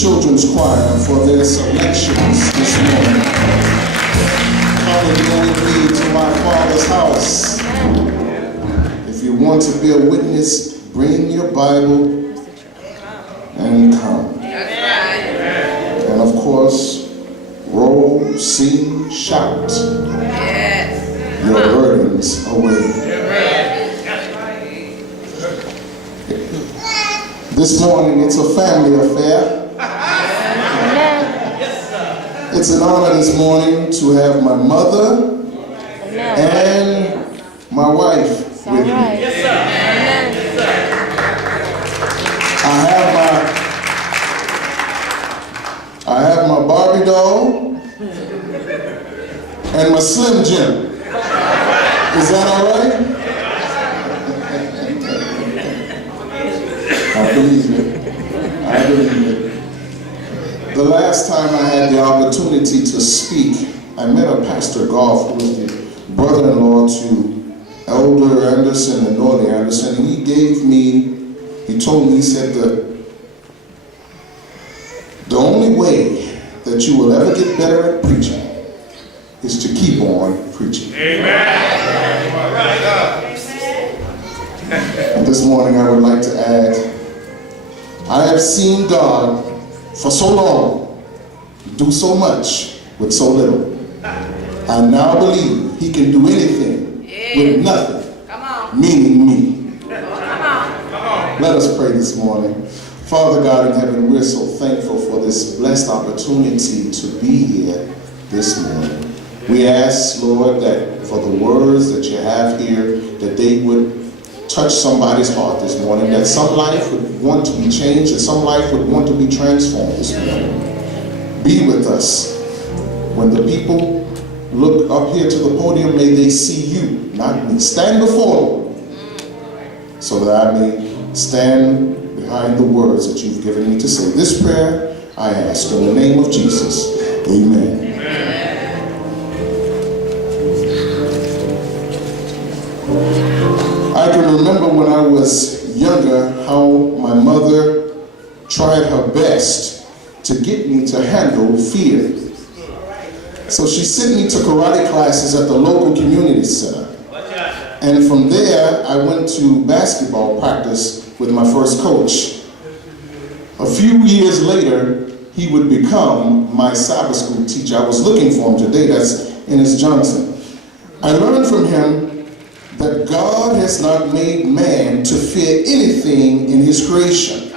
children's choir for their selections this morning. Hallelujah be to my Father's house. If you want to be a witness, bring your Bible and come. And of course, roll, sing, shout your burdens away. This morning, it's a family affair. It's an honor this morning to have my mother and my wife with me. I have my Barbie doll and my Slim Jim. Is that all right? I believe it. The last time I had the opportunity to speak, I met a Pastor Goff, who was the brother-in-law to Elder Anderson and Norley Anderson, and he told me, he said the only way that you will ever get better at preaching is to keep on preaching. Amen. And this morning I would like to add, I have seen God for so long do so much with so little. I now believe he can do anything with nothing, meaning me. Let us pray this morning. Father God in heaven, we're so thankful for this blessed opportunity to be here this morning. We ask, Lord, that for the words that you have here, that they would touch somebody's heart this morning, that some life would want to be changed, and some life would want to be transformed this morning. Be with us. When the people look up here to the podium, may they see you, not me. Stand before me, so that I may stand behind the words that you've given me to say. This prayer I ask in the name of Jesus. Amen. I can remember when I was younger how my mother tried her best to get me to handle fear. So she sent me to karate classes at the local community center. And from there, I went to basketball practice with my first coach. A few years later, he would become my Sabbath school teacher. I was looking for him today. That's Ennis Johnson. I learned from him that God has not made man to fear anything in his creation.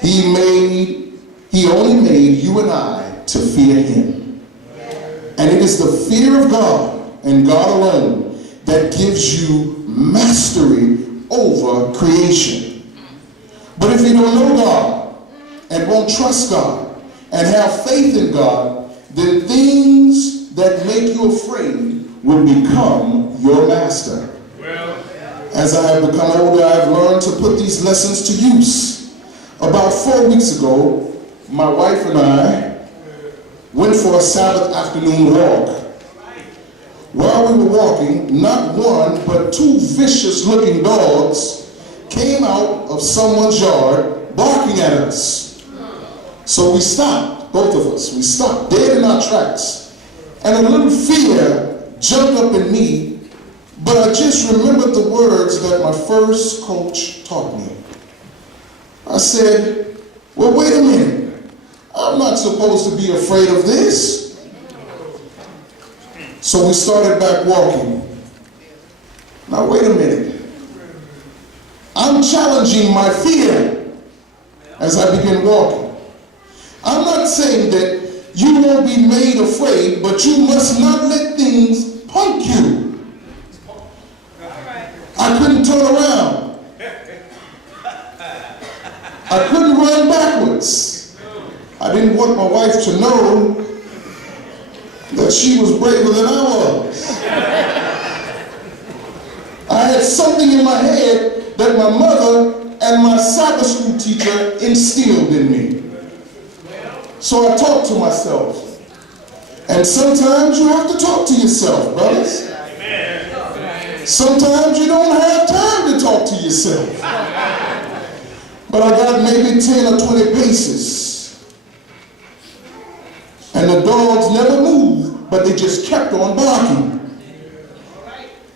He only made you and I to fear him. And it is the fear of God and God alone that gives you mastery over creation. But if you don't know God and won't trust God and have faith in God, then things that make you afraid will become your master. As I have become older, I've learned to put these lessons to use. About 4 weeks ago, my wife and I went for a Sabbath afternoon walk. While we were walking, not one but two vicious-looking dogs came out of someone's yard barking at us. So we stopped, both of us. We stopped dead in our tracks. And a little fear jumped up in me. But I just remembered the words that my first coach taught me. I said, well, wait a minute. I'm not supposed to be afraid of this. So we started back walking. Now, wait a minute. I'm challenging my fear as I begin walking. I'm not saying that you won't be made afraid, but you must not let things punk you. I couldn't turn around. I couldn't run backwards. I didn't want my wife to know that she was braver than I was. I had something in my head that my mother and my Sabbath school teacher instilled in me. So I talked to myself. And sometimes you have to talk to yourself, brothers. Sometimes you don't have time to talk to yourself. But I got maybe 10 or 20 paces the dogs never moved, but they just kept on barking.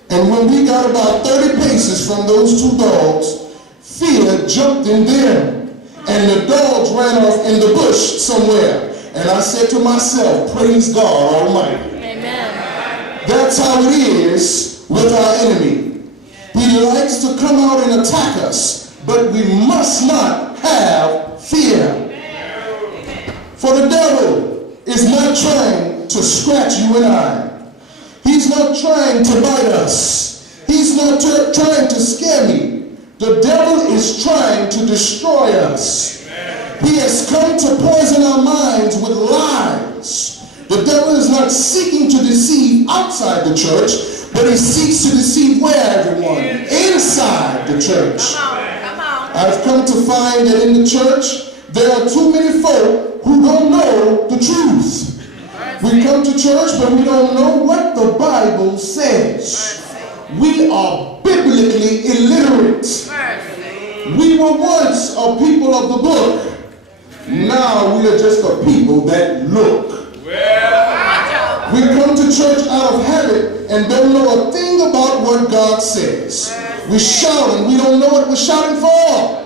And when we got about 30 paces from those two dogs, fear jumped in them, and the dogs ran off in the bush somewhere. And I said to myself, praise God Almighty. Amen. That's how it is with our enemy. He likes to come out and attack us, but we must not have fear. For the devil is not trying to scratch you and I. He's not trying to bite us. He's not trying to scare me. The devil is trying to destroy us. He has come to poison our minds with lies. The devil is not seeking to deceive outside the church, but he seeks to deceive where, everyone? Inside the church. I've come to find that in the church, there are too many folk who don't know the truth. We come to church, but we don't know what the Bible says. We are biblically illiterate. We were once a people of the book. Now we are just a people that look. We come to church out of habit and don't know a thing about what God says. We shout and we don't know what we're shouting for.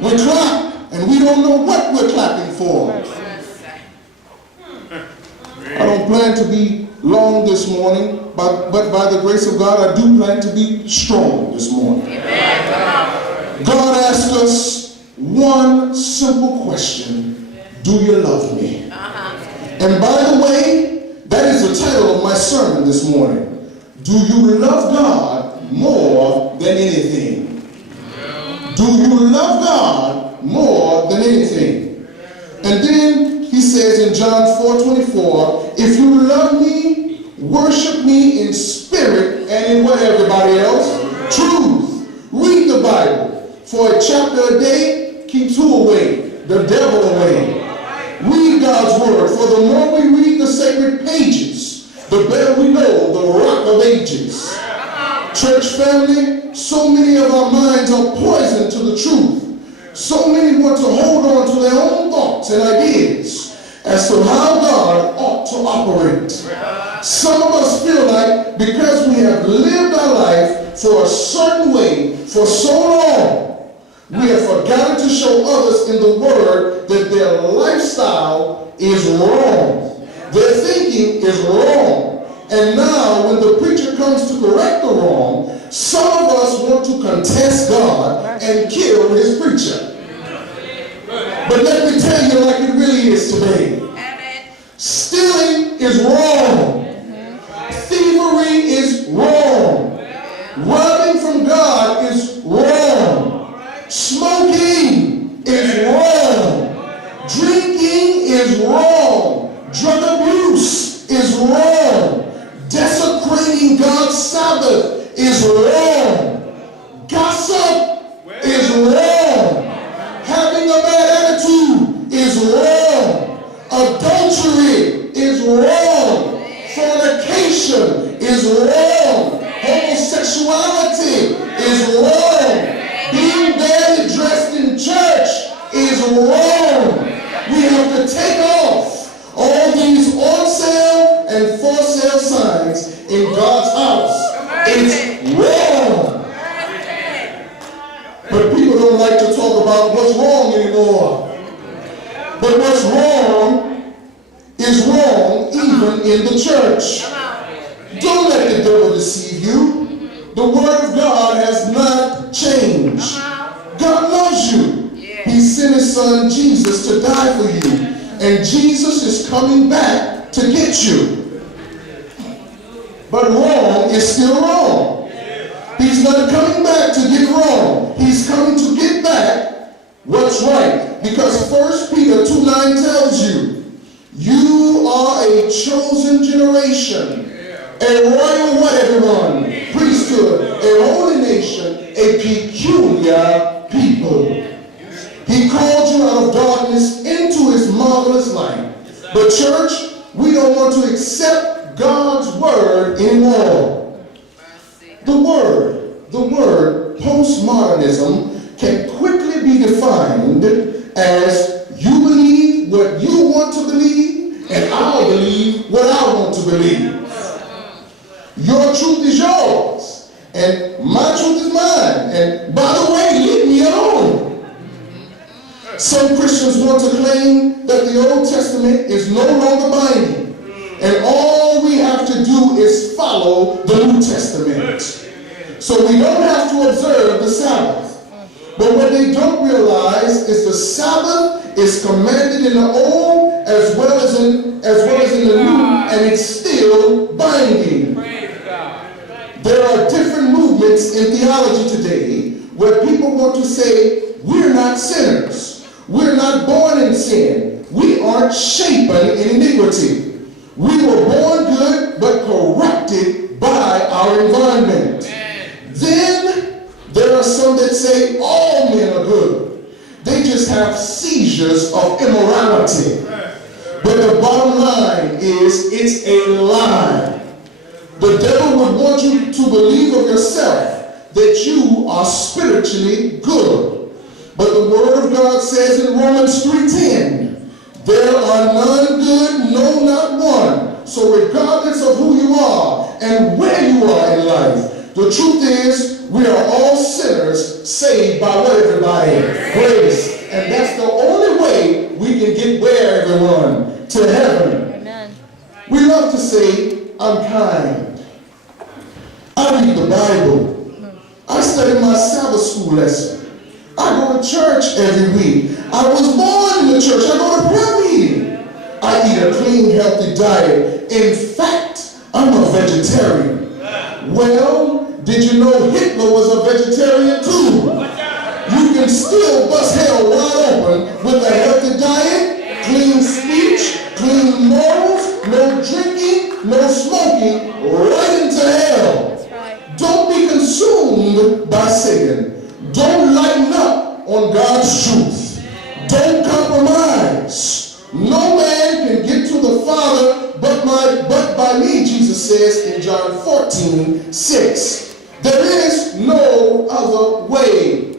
We clap and we don't know what we're clapping for. I don't plan to be long this morning, but by the grace of God, I do plan to be strong this morning. God asked us one simple question: do you love me? And by the way, that is the title of my sermon this morning. Do you love God more than anything? Do you love God more than anything? And then he says in John 4:24, if you love me, worship me in spirit and in what, everybody else? Truth. Read the Bible. For a chapter a day keeps who away? The devil away. Read God's word. For the more we read the sacred pages, the better we know the rock of ages. Church family, so many of our minds are poisoned to the truth. So many want to hold on to their own thoughts and ideas as to how God ought to operate. Some of us feel like because we have lived our life for a certain way for so long, we have forgotten to show others in the Word that their lifestyle is wrong. Their thinking is wrong. And now when the preacher comes to correct the wrong, some of us want to contest God and kill his preacher. But let me tell you like it really is today. Stealing is wrong. Thievery is wrong. Robbing from God is wrong. Smoking is wrong. Drinking is wrong. Drug abuse is wrong. Desecrating God's Sabbath is wrong. Gossip is wrong. Having a bad attitude is wrong. Adultery is wrong. Fornication is wrong. Homosexuality is wrong. Being badly dressed in church is wrong. We have to take off all these on sale and for sale signs in God's house. It's wrong. But people don't like to talk about what's wrong anymore. But what's wrong is wrong even in the church. Don't let the devil deceive you. The Word of God has not changed. God loves you. He sent his son Jesus to die for you. And Jesus is coming back to get you. But wrong is still wrong. He's not coming back to get wrong. He's coming to get back what's right. Because 1 Peter 2:9 tells you, you are a chosen generation, a royal what, everyone? Priesthood, a holy nation, a peculiar people. He called you out of darkness into his marvelous light. But church, we don't want to accept God's word anymore. The word postmodernism can quickly be defined as you believe what you want to believe and I'll believe what I want to believe. Your truth is yours, and my truth is mine. And by the way, leave me alone. Some Christians want to claim that the Old Testament is no longer binding, and all we have to do is follow the New Testament. So we don't have to observe the Sabbath. But what they don't realize is the Sabbath is commanded in the Old as well as in the New, and it's still binding. There are different movements in theology today where people want to say, we're not sinners. We're not born in sin. We aren't shapen in iniquity. We were born good but corrupted by our environment. Then there are some that say all men are good. They just have seizures of immorality. But the bottom line is, it's a lie. The devil would want you to believe of yourself that you are spiritually good. But the Word of God says in Romans 3:10, there are none good, no, not one. So regardless of who you are and where you are in life, the truth is we are all sinners saved by what, everybody? Grace. And that's the only way we can get where, everyone? To heaven. Amen. We love to say, I'm kind. I read the Bible. I study my Sabbath school lesson. I go to church every week. I was born in the church. I go to prayer meeting. I eat a clean, healthy diet. In fact, I'm a vegetarian. Well, did you know Hitler was a vegetarian too? You can still bust hell wide open with a healthy diet, clean speech, clean morals, no drinking, no smoking, right into hell. Don't be consumed by sin. Don't lighten up on God's truth. Don't compromise. No man can get to the Father but by me, Jesus says in John 14:6. There is no other way.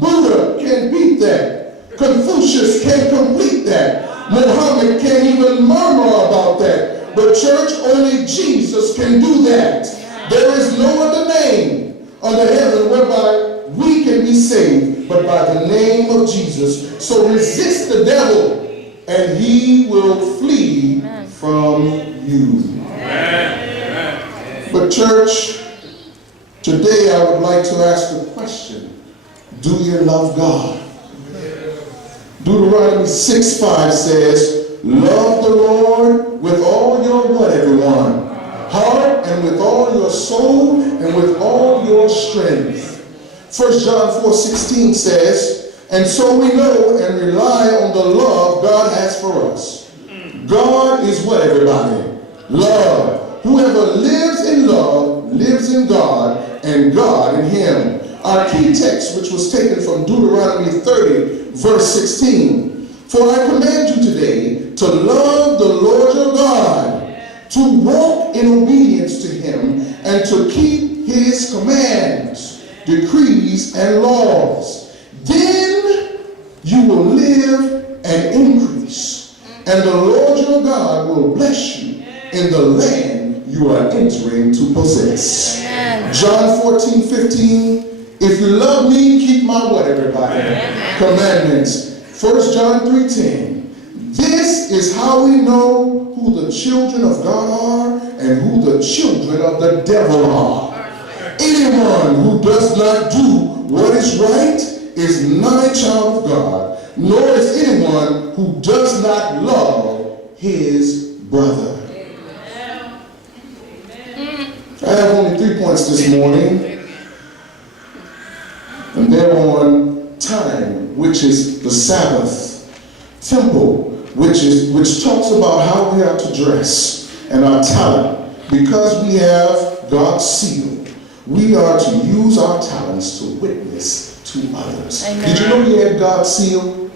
Buddha can beat that. Confucius can complete that. Muhammad can't even murmur about that. But church, only Jesus can do that. There is no other name under heaven whereby we can be saved, but by the name of Jesus. So resist the devil, and he will flee from you. Amen. But church, today I would like to ask the question, do you love God? Deuteronomy 6:5 says, love the Lord with all your what, everyone? Heart, and with all your soul, and with all your strength. 1 John 4:16 says, and so we know and rely on the love God has for us. God is what, everybody? Love. Whoever lives in love lives in God, and God in him. Our key text, which was taken from Deuteronomy 30, verse 16. For I command you today to love the Lord your God, to walk in obedience to him, and to keep his commands, decrees, and laws. Then you will live and increase, and the Lord your God will bless you in the land you are entering to possess. Amen. John 14:15. If you love me, keep my what, everybody? Amen. Commandments. 1 John 3:10. This is how we know who the children of God are and who the children of the devil are. Anyone who does not do what is right is not a child of God, nor is anyone who does not love his brother. I have only 3 points this morning, and they're on time, which is the Sabbath, temple, which talks about how we are to dress, and our talent. Because we have God's seal, we are to use our talents to witness to others. Amen. Did you know you had God's seal?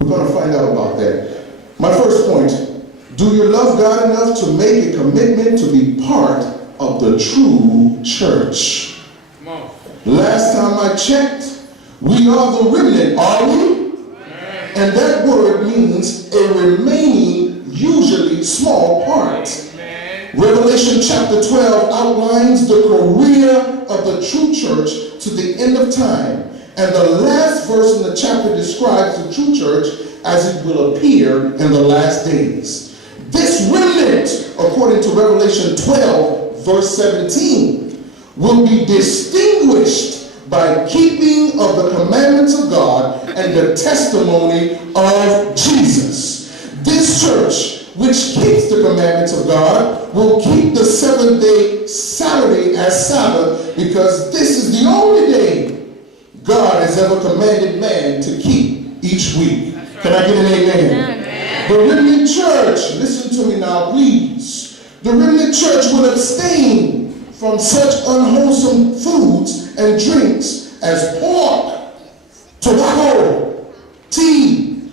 We're going to find out about that. My first point, do you love God enough to make a commitment to be part of the true church? Come on. Last time I checked, we are the remnant, are we? And that word means a remaining usually small parts. Revelation chapter 12 outlines the career of the true church to the end of time. And the last verse in the chapter describes the true church as it will appear in the last days. This remnant, according to Revelation 12, verse 17, will be distinguished by keeping of the commandments of God and the testimony of Jesus. This church, which keeps the commandments of God, will keep the seventh-day Saturday as Sabbath, because this is the only day God has ever commanded man to keep each week. Can I get an amen? The remnant church, listen to me now, please. The remnant church will abstain from such unwholesome foods and drinks as pork, tobacco, tea,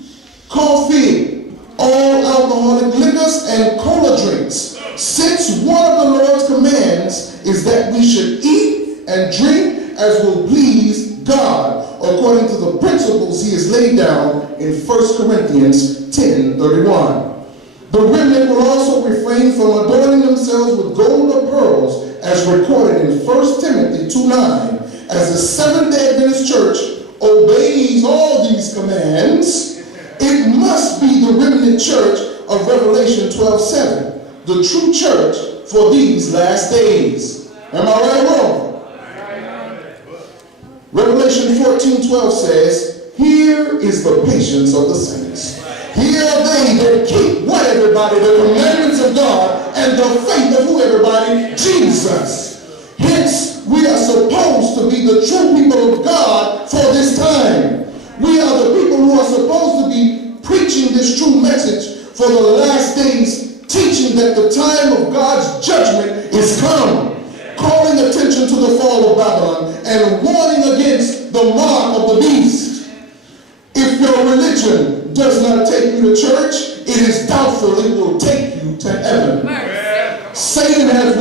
coffee, all alcoholic liquors, and cola drinks, since one of the Lord's commands is that we should eat and drink as will please God, according to the principles he has laid down in 1 Corinthians 10:31. The remnant will also refrain from adorning themselves with gold or pearls, as recorded in 1 Timothy 2:9. As the Seventh-day Adventist Church obeys all these commands, it must be the remnant church of Revelation 12:7, the true church for these last days. Am I right or wrong? Revelation 14:12 says, here is the patience of the saints. Here are they that keep what, everybody? The commandments of God and the faith of who, everybody? Jesus. Hence, we are supposed to be the true people of God for this time. We are the people who are supposed to be preaching this true message for the last days, teaching that the time of God's judgment is come, calling attention to the fall of Babylon and warning against the mark of the beast. If your religion does not take you to church, it is doubtful it will take you to heaven. Satan has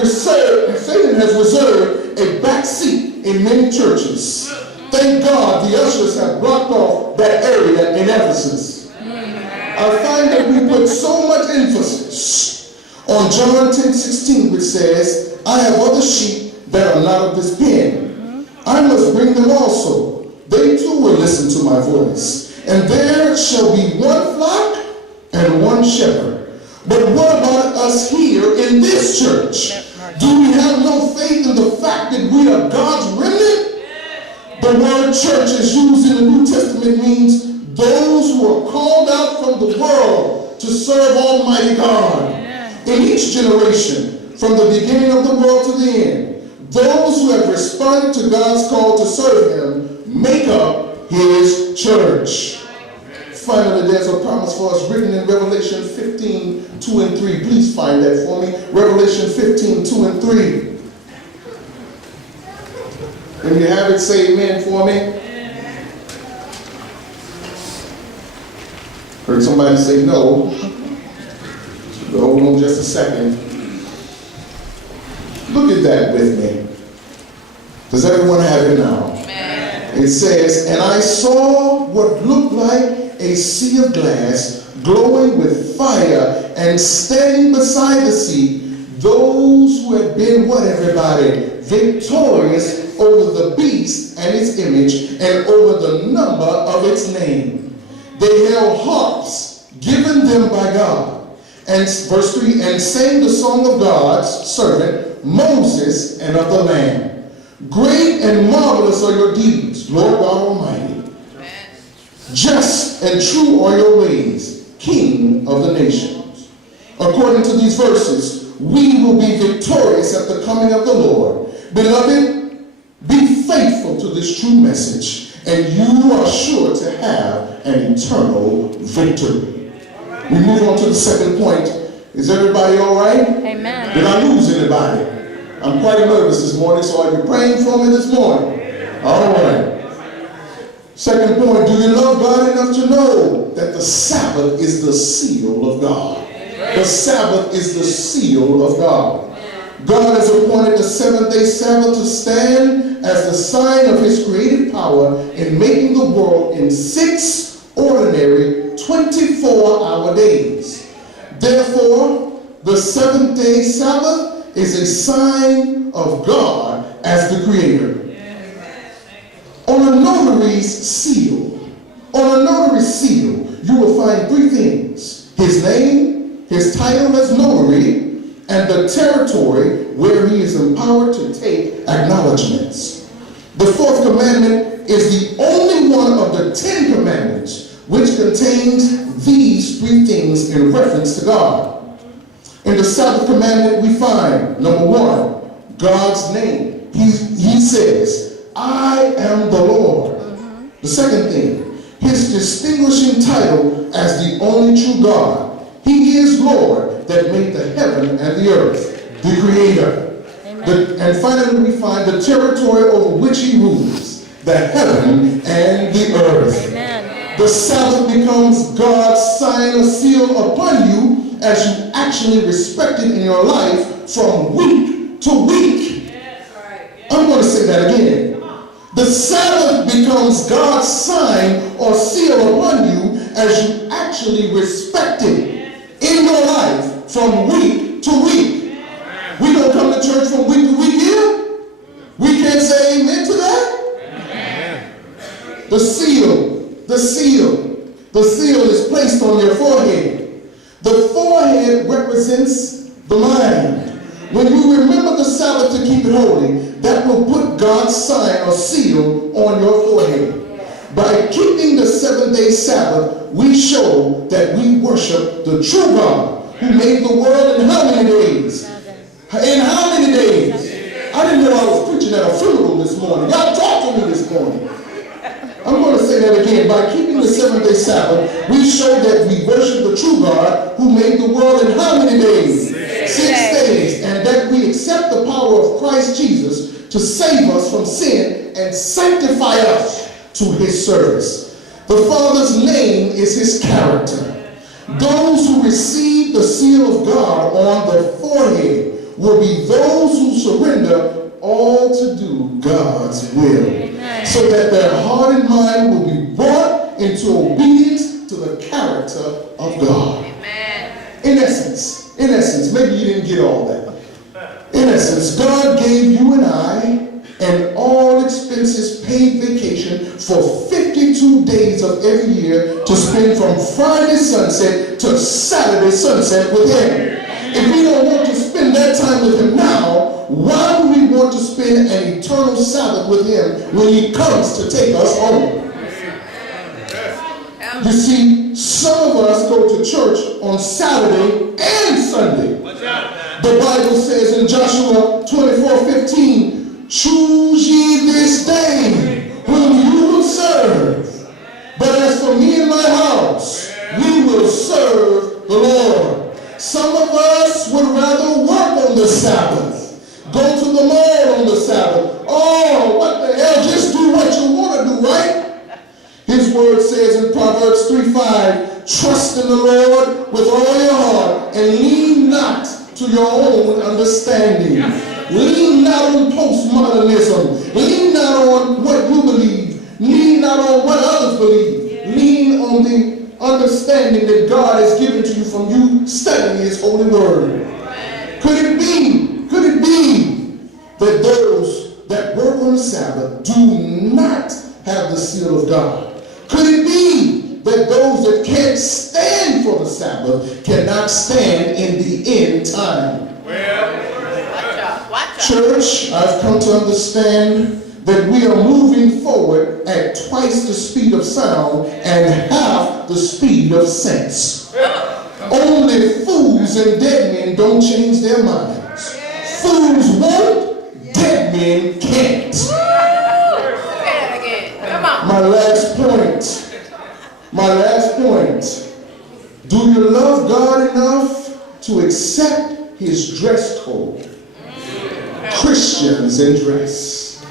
reserved a back seat in many churches. Thank God the ushers have blocked off that area in Ephesus. I find that we put so much emphasis on John 10:16, which says, I have other sheep that are not of this pen. I must bring them also. They too will listen to my voice. And there shall be one flock and one shepherd. But what about us here in this church? Do we have no faith in the fact that we are God's remnant? The word church is used in the New Testament means those who are called out from the world to serve Almighty God. In each generation, from the beginning of the world to the end, those who have responded to God's call to serve him make up his church. Finally, there's a promise for us written in Revelation 15:2 and 3. Please find that for me. Revelation 15:2 and 3. When you have it, say amen for me. Heard somebody say no. So hold on just a second. Look at that with me. Does everyone have it now? It says, and I saw what looked like a sea of glass, glowing with fire, and standing beside the sea, those who had been, what, everybody? Victorious over the beast and its image, and over the number of its name. They held harps given them by God. And verse 3, and sang the song of God's servant, Moses, and of the Lamb. Great and marvelous are your deeds, Lord God Almighty. Just and true are your ways, King of the nations. According to these verses, we will be victorious at the coming of the Lord. Beloved, be faithful to this true message, and you are sure to have an eternal victory. We move on to the second point. Is everybody all right? Amen. Did I lose anybody? I'm quite nervous this morning, so are you praying for me this morning? All right. Second point, do you love God enough to know that the Sabbath is the seal of God? The Sabbath is the seal of God. God has appointed the seventh-day Sabbath to stand as the sign of his creative power in making the world in 6 ordinary 24-hour days. Therefore, the seventh-day Sabbath is a sign of God as the Creator. On a notary's seal, you will find three things: his name, his title as notary, and the territory where he is empowered to take acknowledgments. The fourth commandment is the only one of the 10 commandments which contains these three things in reference to God. In the Sabbath commandment we find, number one, God's name. He says, I am the Lord. The second thing, his distinguishing title as the only true God. He is Lord that made the heaven and the earth, the Creator. And finally we find the territory over which he rules, the heaven and the earth. Amen. The Sabbath becomes God's sign or seal upon you as you actually respect it in your life from week to week. I'm going to say that again. The Sabbath becomes God's sign or seal upon you as you actually respect it in your life from week to week. We don't come to church from week to week here. We can't say amen to that. Amen. The seal is placed on your forehead. The forehead represents the mind. When you remember the Sabbath to keep it holy, that will put God's sign or seal on your forehead. By keeping the seventh-day Sabbath, we show that we worship the true God who made the world in how many days? In how many days? I didn't know I was preaching at a funeral this morning. Y'all talked to me this morning. I'm going to say that again. By keeping the seventh-day Sabbath, we show that we worship the true God who made the world in how many days? 6 days. And that we accept the power of Christ Jesus to save us from sin and sanctify us to his service. The Father's name is his character. Those who receive the seal of God on their forehead will be those who surrender all to do God's will. Amen. So that their heart and mind will be brought into obedience to the character of God. Amen. In essence, maybe you didn't get all that. In essence, God gave you and I an all-expenses paid vacation for 52 days of every year to spend from Friday sunset to Saturday sunset with him. If we don't want to spend that time with him now, why would we want to spend an eternal Sabbath with him when he comes to take us home? You see, some of us go to church on Saturday and Sunday. The Bible says in Joshua 24:15, choose ye this day whom you will serve. But as for me and my house, we will serve the Lord. Some of us would rather work on the Sabbath, go to the mall on the Sabbath. Oh, what the hell, just do what you want to do, right? His word says in Proverbs 3:5, trust in the Lord with all your heart and lean not to your own understanding. Lean not on postmodernism. Lean not on what you believe. Lean not on what others believe. Lean on the understanding that God has given to you from you studying his holy word. Could it be that those that work on the Sabbath do not have the seal of God? Could it be that those that can't stand for the Sabbath cannot stand in the end time? Watch out. Church, I've come to understand that we are moving forward at twice the speed of sound and half the speed of sense. Only fools and dead men don't change their minds. Fools won't, dead men can't. My last point. Do you love God enough to accept his dress code? Christians in dress.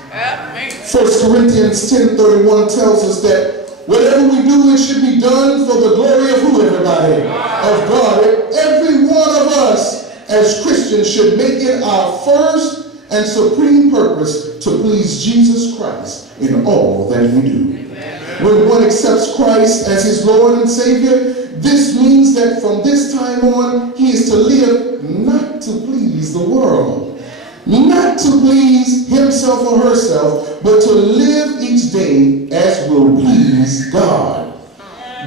1 Corinthians 10:31 tells us that whatever we do, it should be done for the glory of who, everybody? Of God. Every one of us as Christians should make it our first and supreme purpose to please Jesus Christ in all that we do. When one accepts Christ as his Lord and Savior, This means that from this time on, he is to live not to please the world, not to please himself or herself, but to live each day as will please God.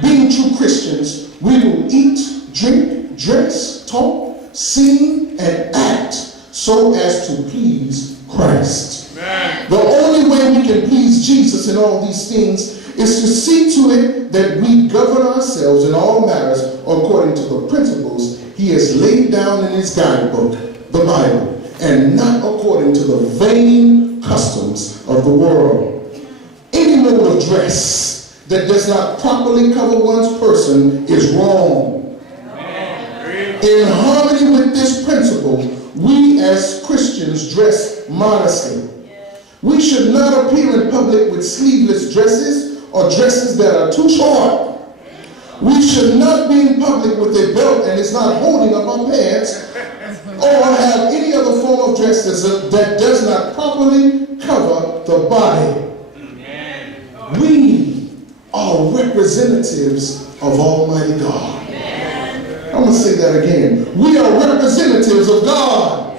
Being true Christians, we will eat, drink, dress, talk, sing, and act so as to please Christ. Amen. The only way we can please Jesus in all these things is to see to it that we govern ourselves in all matters according to the principles he has laid down in his guidebook, the Bible, and not according to the vain customs of the world. Any mode of dress that does not properly cover one's person is wrong. In harmony with this principle, we as Christians dress modestly. We should not appear in public with sleeveless dresses or dresses that are too short. We should not be in public with a belt and it's not holding up our pants, or have any other form of dress that does not properly cover the body. We are representatives of Almighty God. I'm going to say that again. We are representatives of God.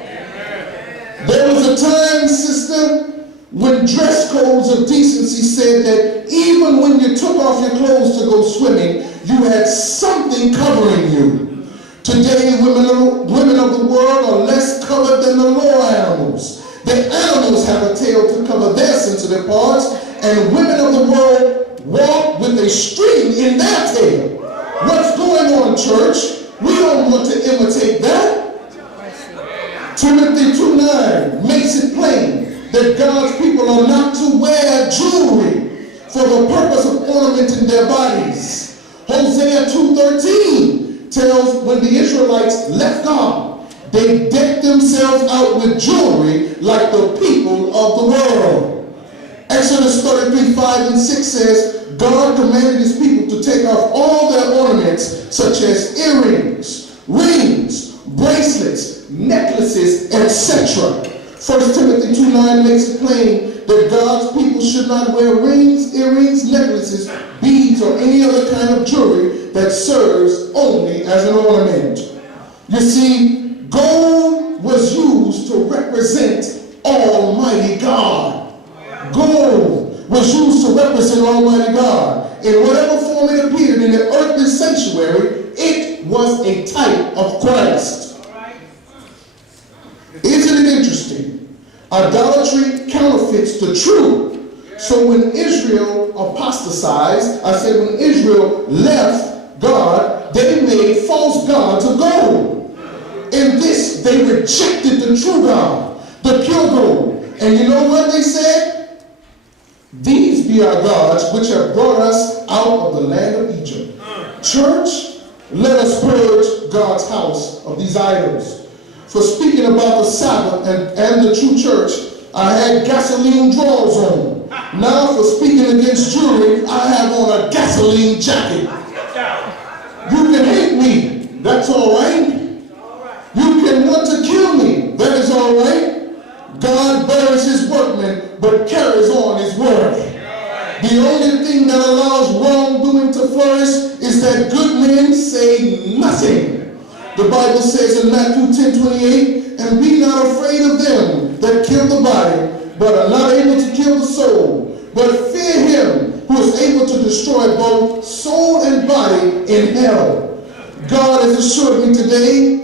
There was a time, sister, when dress codes of decency said that even when you took off your clothes to go swimming, you had something covering you. Today, women of the world are less covered than the lower animals. The animals have a tail to cover their sensitive parts, and women of the world walk with a string in their tail. What's going on, church? We don't want to imitate that. Timothy 2:9 makes it plain that God's people are not to wear jewelry for the purpose of ornamenting their bodies. Hosea 2:13 tells when the Israelites left God, they decked themselves out with jewelry like the people of the world. Exodus 33:5 and 6 says, God commanded his people to take off all their ornaments, such as earrings, rings, bracelets, necklaces, etc. 1 Timothy 2:9 makes it plain that God's people should not wear rings, earrings, necklaces, beads, or any other kind of jewelry that serves only as an ornament. You see, gold was used to represent Almighty God. Gold was used to represent Almighty God. In whatever form it appeared in the earthly sanctuary, it was a type of Christ. Isn't it interesting? Idolatry counterfeits the true. So when Israel apostatized, I said when Israel left God, they made false gods of gold. In this, they rejected the true God, the pure gold. And you know what they said? These be our gods which have brought us out of the land of Egypt. Church, let us purge God's house of these idols. For speaking about the Sabbath and the true church, I had gasoline drawers on. Now for speaking against jewelry, I have on a gasoline jacket. You can hate me, that's all right. You can want to kill me, that is all right. God buries his workmen, but carries on his work. The only thing that allows wrongdoing to flourish is that good men say nothing. The Bible says in Matthew 10:28, and be not afraid of them that kill the body, but are not able to kill the soul, but fear him who is able to destroy both soul and body in hell. God has assured me today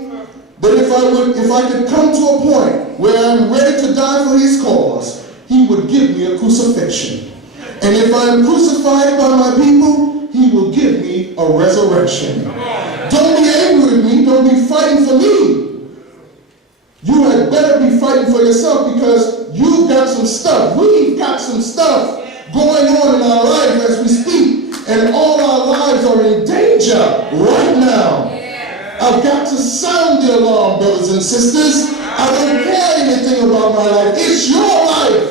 that if I could come to a point where I'm ready to die for his cause, he would give me a crucifixion. And if I am crucified by my people, he will give me a resurrection. Don't be angry with me. Don't be fighting for me. You had better be fighting for yourself, because you've got some stuff. We've got some stuff going on in our life as we speak. And all our lives are in danger right now. I've got to sound the alarm, brothers and sisters. I don't care anything about my life. It's your life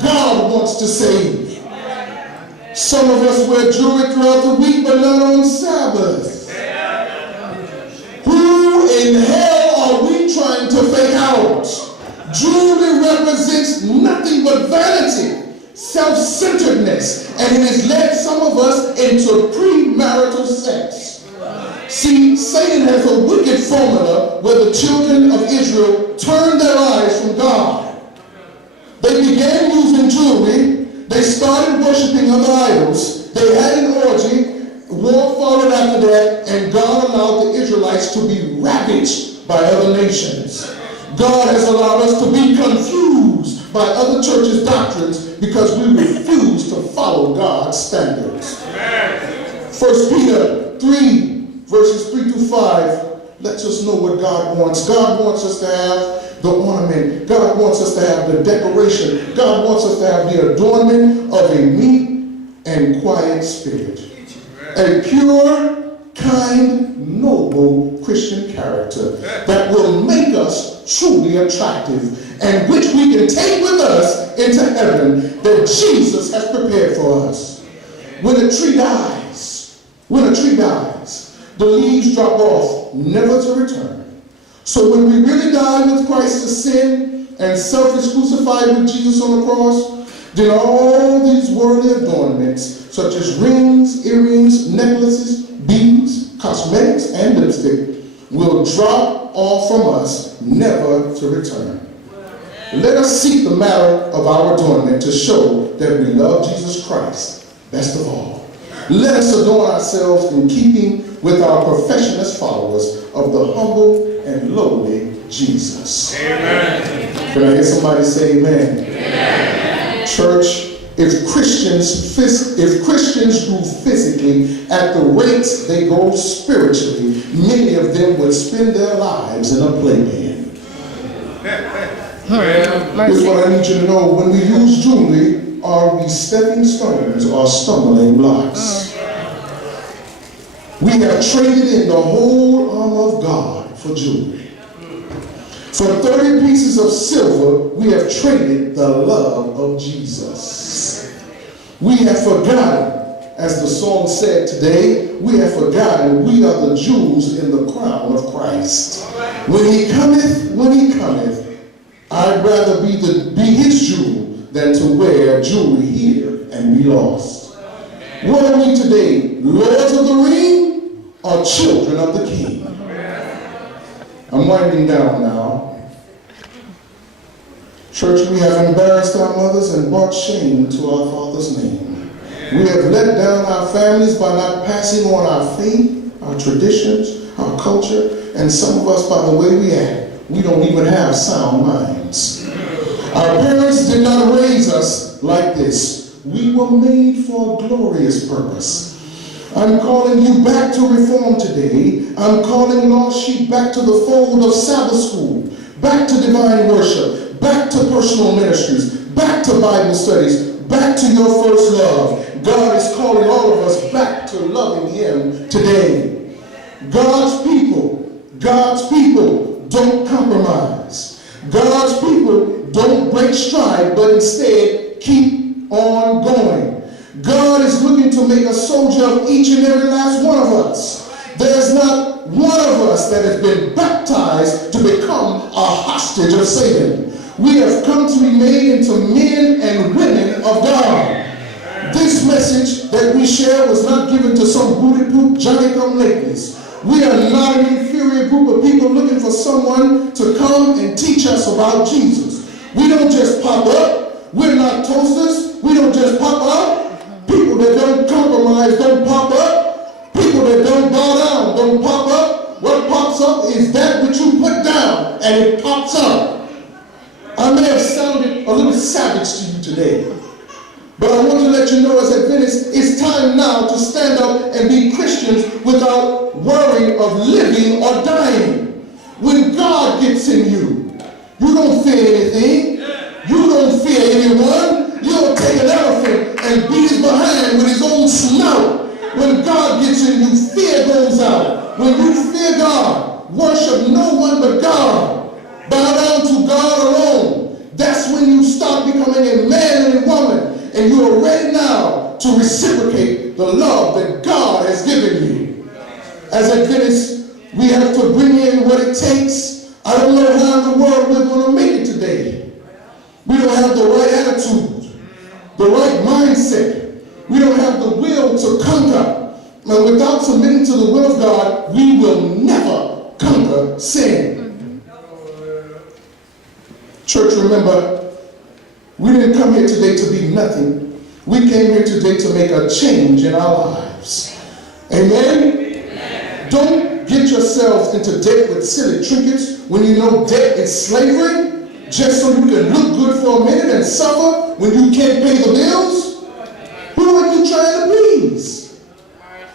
God wants to save. Some of us wear jewelry throughout the week, but not on Sabbath. Who in hell are we trying to fake out? Jewelry represents nothing but vanity, self-centeredness, and it has led some of us into premarital sex. See, Satan has a wicked formula where the children of Israel turned their eyes from God. They began using jewelry. They started worshiping other idols. They had an orgy. War followed after that, and God allowed the Israelites to be ravaged by other nations. God has allowed us to be confused by other churches' doctrines because we refuse to follow God's standards. 1 Peter 3, verses 3 to 5 lets us know what God wants. God wants us to have the ornament. God wants us to have the decoration. God wants us to have the adornment of a meek and quiet spirit. A pure, kind, noble Christian character that will make us truly attractive and which we can take with us into heaven that Jesus has prepared for us. When a tree dies, the leaves drop off, never to return. So when we really die with Christ to sin and self is crucified with Jesus on the cross, then all these worldly adornments such as rings, earrings, necklaces, beads, cosmetics, and lipstick will drop off from us, never to return. Let us seek the matter of our adornment to show that we love Jesus Christ best of all. Let us adorn ourselves in keeping with our profession as followers of the humble and lowly Jesus. Amen. Can I hear somebody say amen? Amen. Church, if Christians grew physically at the rates they grow spiritually, many of them would spend their lives in a playpen. Here's what I need you to know. When we use jewelry, are we stepping stones or stumbling blocks? We have traded in the whole armor of God for jewelry. For 30 pieces of silver, we have traded the love of Jesus. We have forgotten, as the song said today, we have forgotten we are the jewels in the crown of Christ. When he cometh, I'd rather be his jewel than to wear jewelry here and be lost. What are we today? Lords of the ring or children of the king? I'm winding down now. Church, we have embarrassed our mothers and brought shame to our Father's name. We have let down our families by not passing on our faith, our traditions, our culture, and some of us, by the way we act, we don't even have sound minds. Our parents did not raise us like this. We were made for a glorious purpose. I'm calling you back to reform today. I'm calling lost sheep back to the fold of Sabbath school, back to divine worship, back to personal ministries, back to Bible studies, back to your first love. God is calling all of us back to loving him today. God's people don't compromise. God's people don't break stride, but instead keep on going. God is looking to make a soldier of each and every last one of us. There's not one of us that has been baptized to become a hostage of Satan. We have come to be made into men and women of God. This message that we share was not given to some booty poop Johnny-come-latelys. We are not an inferior group of people looking for someone to come and teach us about Jesus. We don't just pop up. We're not toasters. We don't just pop up. People that don't compromise don't pop up. People that don't bow down don't pop up. What pops up is that which you put down, and it pops up. I may have sounded a little savage to you today, but I want to let you know as Adventists, it's time now to stand up and be Christians without worry of living or dying. When God gets in you, you don't fear anything. You don't fear anyone. You'll take an elephant and beat his behind with his own snout. When God gets in you, fear goes out. When you fear God, worship no one but God. Bow down to God alone. That's when you start becoming a man and a woman. And you are ready now to reciprocate the love that God has given you. As Adventists, we have to bring in what it takes. I don't know how in the world we're going to make it today. We don't have the right attitude, the right mindset. We don't have the will to conquer. And without submitting to the will of God, we will never conquer sin. Church, remember, we didn't come here today to be nothing. We came here today to make a change in our lives. Amen? Amen. Don't get yourselves into debt with silly trinkets when you know debt is slavery, just so you can look good for a minute and suffer when you can't pay the bills. Who are you trying to please?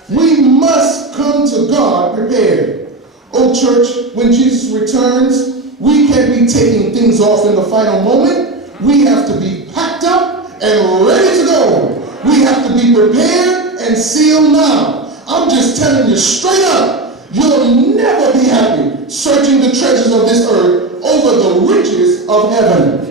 We must come to God prepared. Oh church, when Jesus returns, we can't be taking things off in the final moment. We have to be packed up and ready to go. We have to be prepared and sealed now. I'm just telling you straight up, you'll never be happy searching the treasures of this earth over the riches of heaven.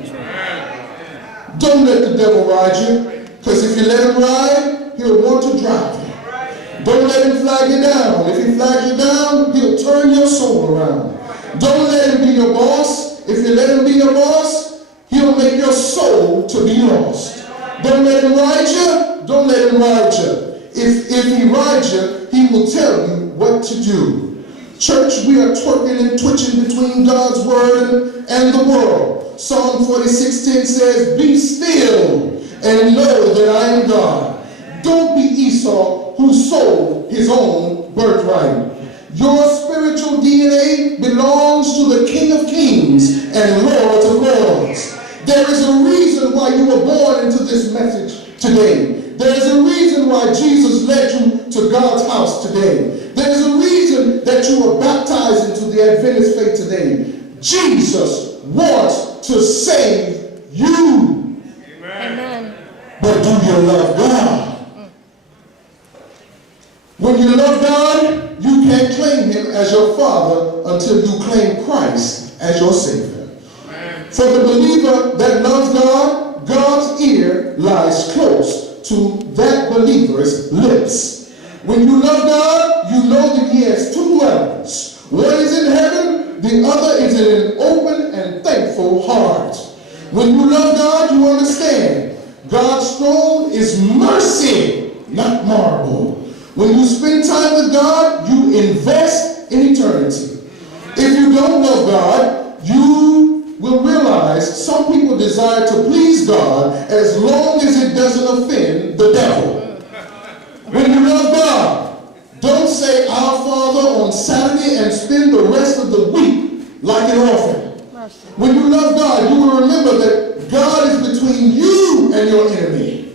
Don't let the devil ride you, because if you let him ride, he'll want to drive you. Don't let him flag you down. If he flags you down, he'll turn your soul around. Don't let him be your boss. If you let him be your boss, he'll make your soul to be lost. Don't let him ride you. Don't let him ride you. If he rides you, he will tell you what to do. Church, we are twerking and twitching between God's word and the world. Psalm 46:10 says, "Be still and know that I am God." Don't be Esau, who sold his own birthright. Your spiritual DNA belongs to the King of Kings and Lord of Lords. There is a reason why you were born into this message today. There is a reason why Jesus led you to God's house today. There is a reason that you were baptized into the Adventist faith today. Jesus wants to save you. Amen. But do you love God? When you love God, you can't claim him as your Father until you claim Christ as your Savior. For the believer that loves God, God's ear lies close to that believer's lips. When you love God, you know that he has two dwellings. One is in heaven, the other is in an open and thankful heart. When you love God, you understand God's throne is mercy, not marble. When you spend time with God, you invest in eternity. If you don't love God, you will realize some people desire to please God as long as it doesn't offend the devil. When you love God, don't say Our Father on Saturday and spend the rest of the week like an orphan. When you love God, you will remember that God is between you and your enemy.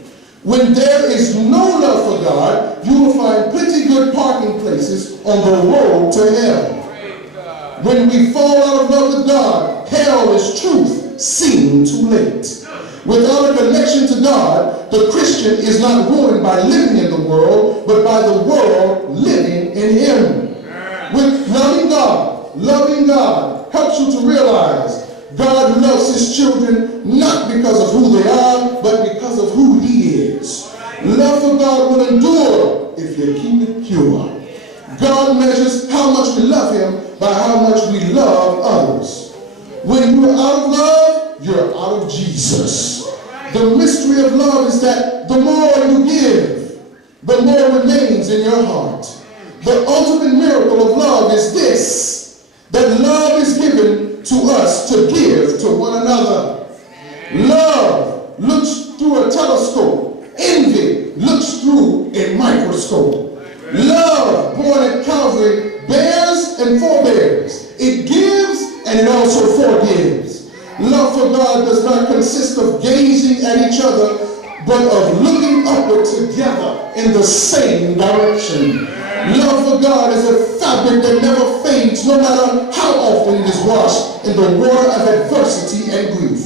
When there is no love for God, you will find plenty good parking places on the road to hell. When we fall out of love with God, hell is truth seen too late. Without a connection to God, the Christian is not ruined by living in the world, but by the world living in him. With loving God helps you to realize God loves his children not because of who they are, but because of who he is. Love for God will endure if you keep it pure. God measures how much we love him by how much we love others. When you're out of love, you're out of Jesus. The mystery of love is that the more you give, the more remains in your heart. The ultimate miracle of love is this, that love is given to us to give to one another. Love looks through a telescope. Envy looks through a microscope. Love, born at Calvary, bears and forbears. It gives and it also forgives. Love for God does not consist of gazing at each other, but of looking upward together in the same direction. Love for God is a fabric that never fades, no matter how often it is washed in the water of adversity and grief.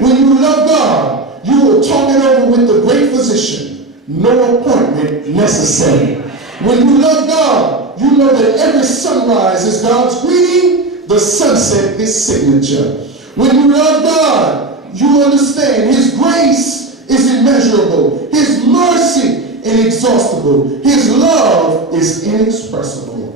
When you love God, you will talk it over with the great physician. No appointment necessary. When you love God, you know that every sunrise is God's greeting, the sunset his signature. When you love God, you understand his grace is immeasurable, his mercy inexhaustible, his love is inexpressible.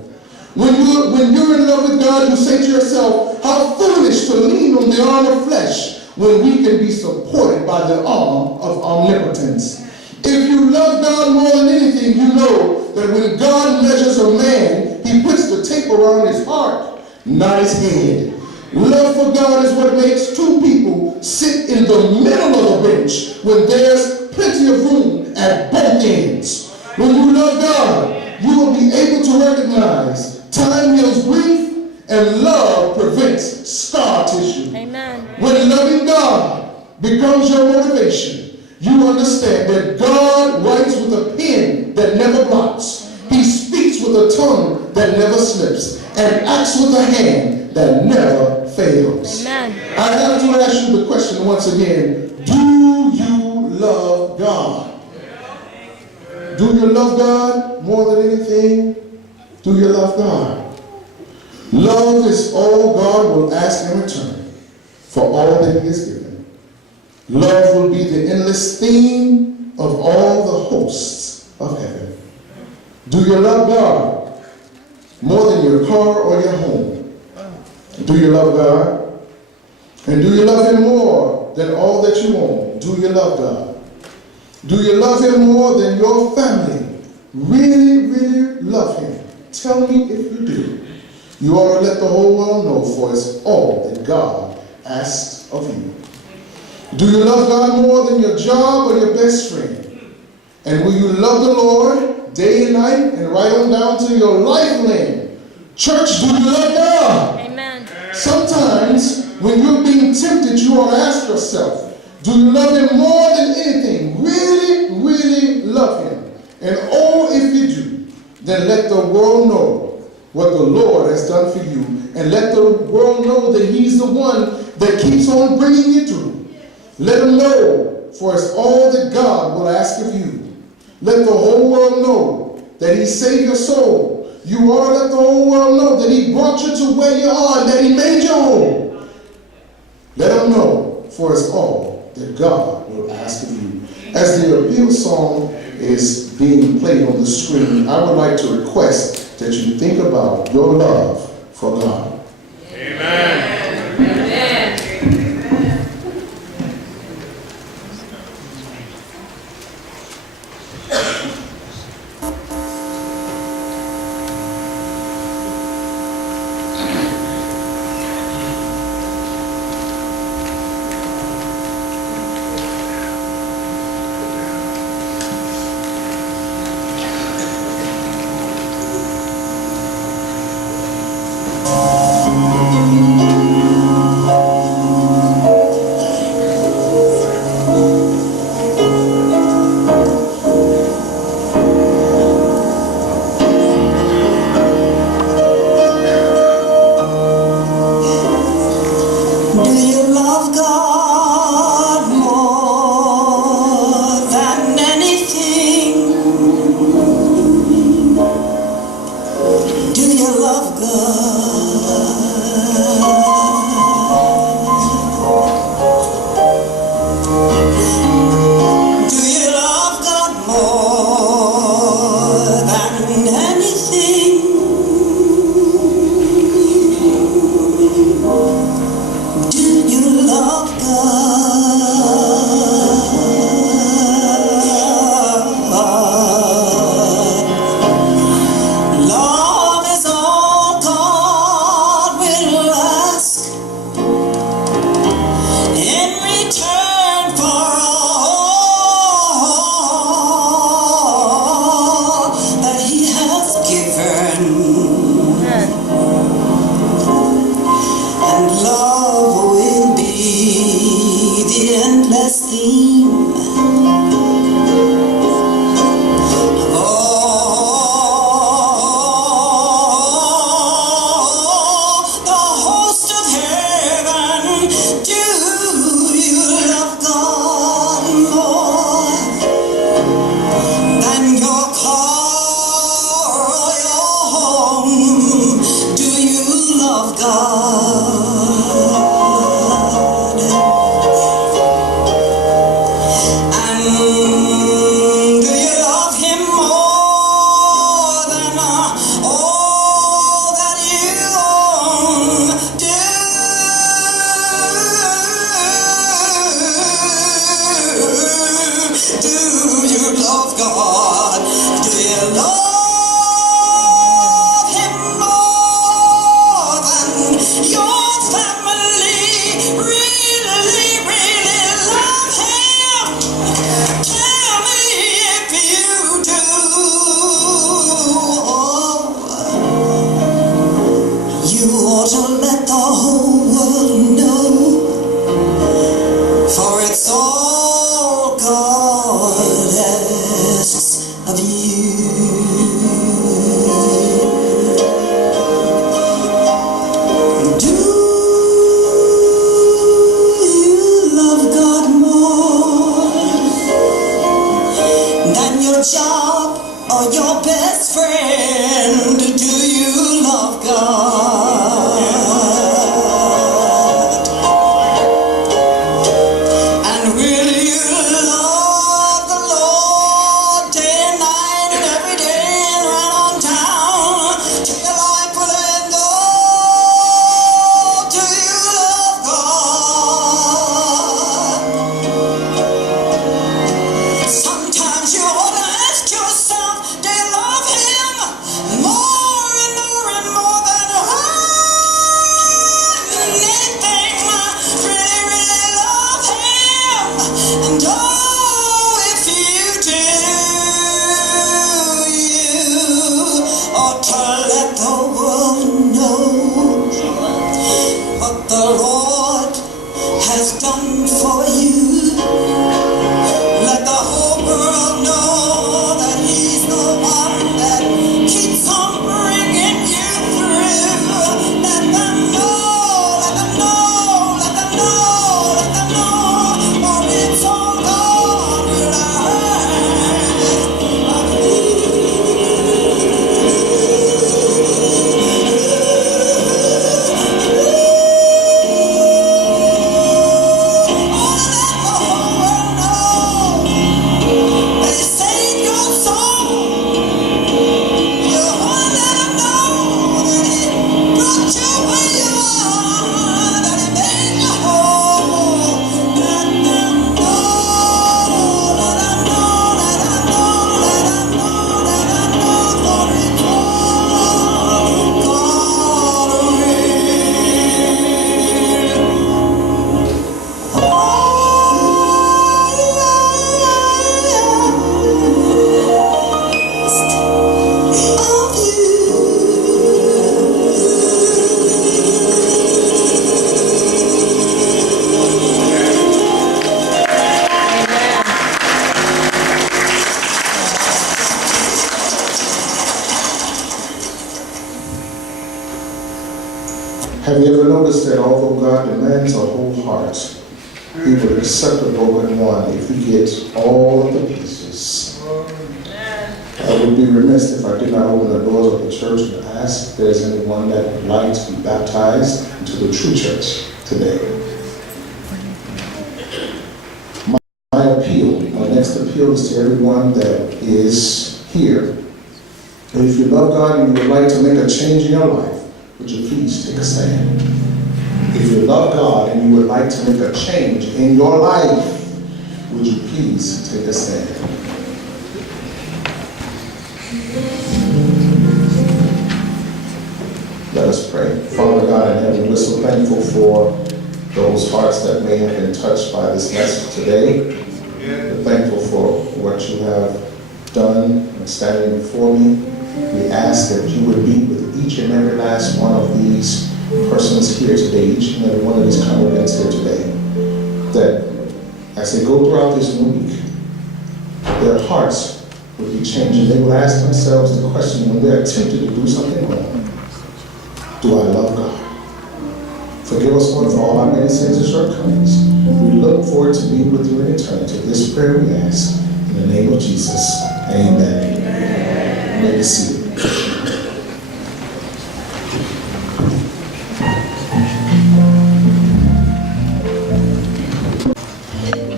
When you're in love with God, you say to yourself, how foolish to lean on the arm of flesh when we can be supported by the arm of omnipotence. If you love God more than anything, you know that when God measures a man, he puts the tape around his heart, not his head. Love for God is what makes two people sit in the middle of the bench when there's plenty of room at both ends. When you love God, you will be able to recognize time heals grief and love prevents scar tissue. Amen. When loving God becomes your motivation, you understand that God writes with a pen that never blots. He speaks with a tongue that never slips and acts with a hand that never fails. Amen. I have to ask you the question once again. Do you love God? Do you love God more than anything? Do you love God? Love is all God will ask in return for all that he has given. Love will be the endless theme of all the hosts of heaven. Do you love God more than your car or your home? Do you love God? And do you love him more than all that you own? Do you love God? Do you love him more than your family? Really, really love him? Tell me if you do. You ought to let the whole world know, for it's all that God asks of you. Do you love God more than your job or your best friend? And will you love the Lord day and night and right on down to your lifeline? Church, do you love God? Amen. Sometimes when you're being tempted, you ought to ask yourself, do you love him more than anything? Really, really love him? And oh, if you do, then let the world know what the Lord has done for you. And let the world know that he's the one that keeps on bringing you through. Let them know, for it's all that God will ask of you. Let the whole world know that he saved your soul. You ought to let the whole world know that he brought you to where you are and that he made you whole. Let them know, for it's all that God will ask of you. As the appeal song is being played on the screen, I would like to request that you think about your love for God. Amen. Amen. your job or your best friend? Do you love God? And will you love the Lord day and night and every day and right on down till your life will end? Oh, do you love God? Sometimes you ought to ask yourself, do you love Him more and more and more than anything? Really, really love Him? And oh, if you do, you ought to let the world know what the Lord has done for you. Let the whole world know that He's the one that keeps on bringing you through. Let them know, let them know, let them know, let them know, for it's all God will ask of you. Have you ever noticed that although God demands a whole heart, He would accept a broken one if He gets all of the pieces? I would be remiss if I did not open the doors of the church and ask if there's anyone that would like to be baptized into the true church today. My appeal, my next appeal is to everyone that is here. And if you love God and you would like to make a change in your life, would you please take a stand? If you love God and you would like to make a change in your life, would you please take a stand? Let us pray. Father God in heaven, we're so thankful for those hearts that may have been touched by this message today. We're thankful for what you have done and standing before me. We ask that you would be with each and every last one of these persons here today, each and every one of these congregants here today, that as they go throughout this new week, their hearts would be changed and they would ask themselves the question when they're tempted to do something wrong: do I love God? Forgive us, Lord, for all our many sins and shortcomings. We look forward to being with you in eternity. This prayer we ask in the name of Jesus. Amen. You may be seated.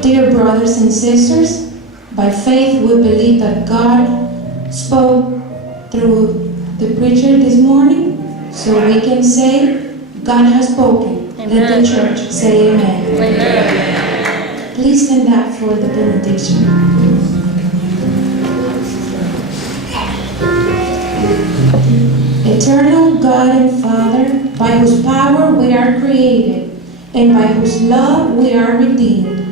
Dear brothers and sisters, by faith we believe that God spoke through the preacher this morning, so we can say, God has spoken. Amen. Let the church say amen. Amen. Please stand up for the benediction. Eternal God and Father, by whose power we are created, and by whose love we are redeemed,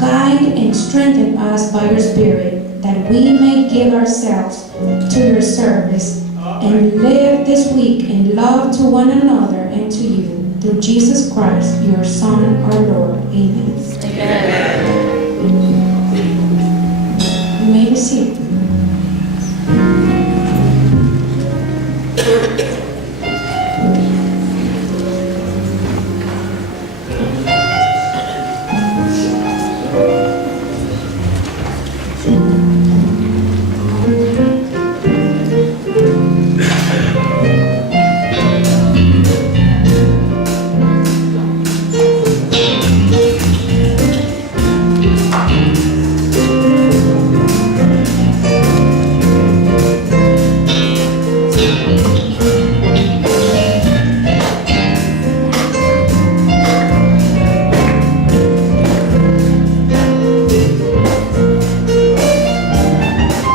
guide and strengthen us by your Spirit, that we may give ourselves to your service and live this week in love to one another and to you, through Jesus Christ, your Son, our Lord. Amen. Amen. You may be seated.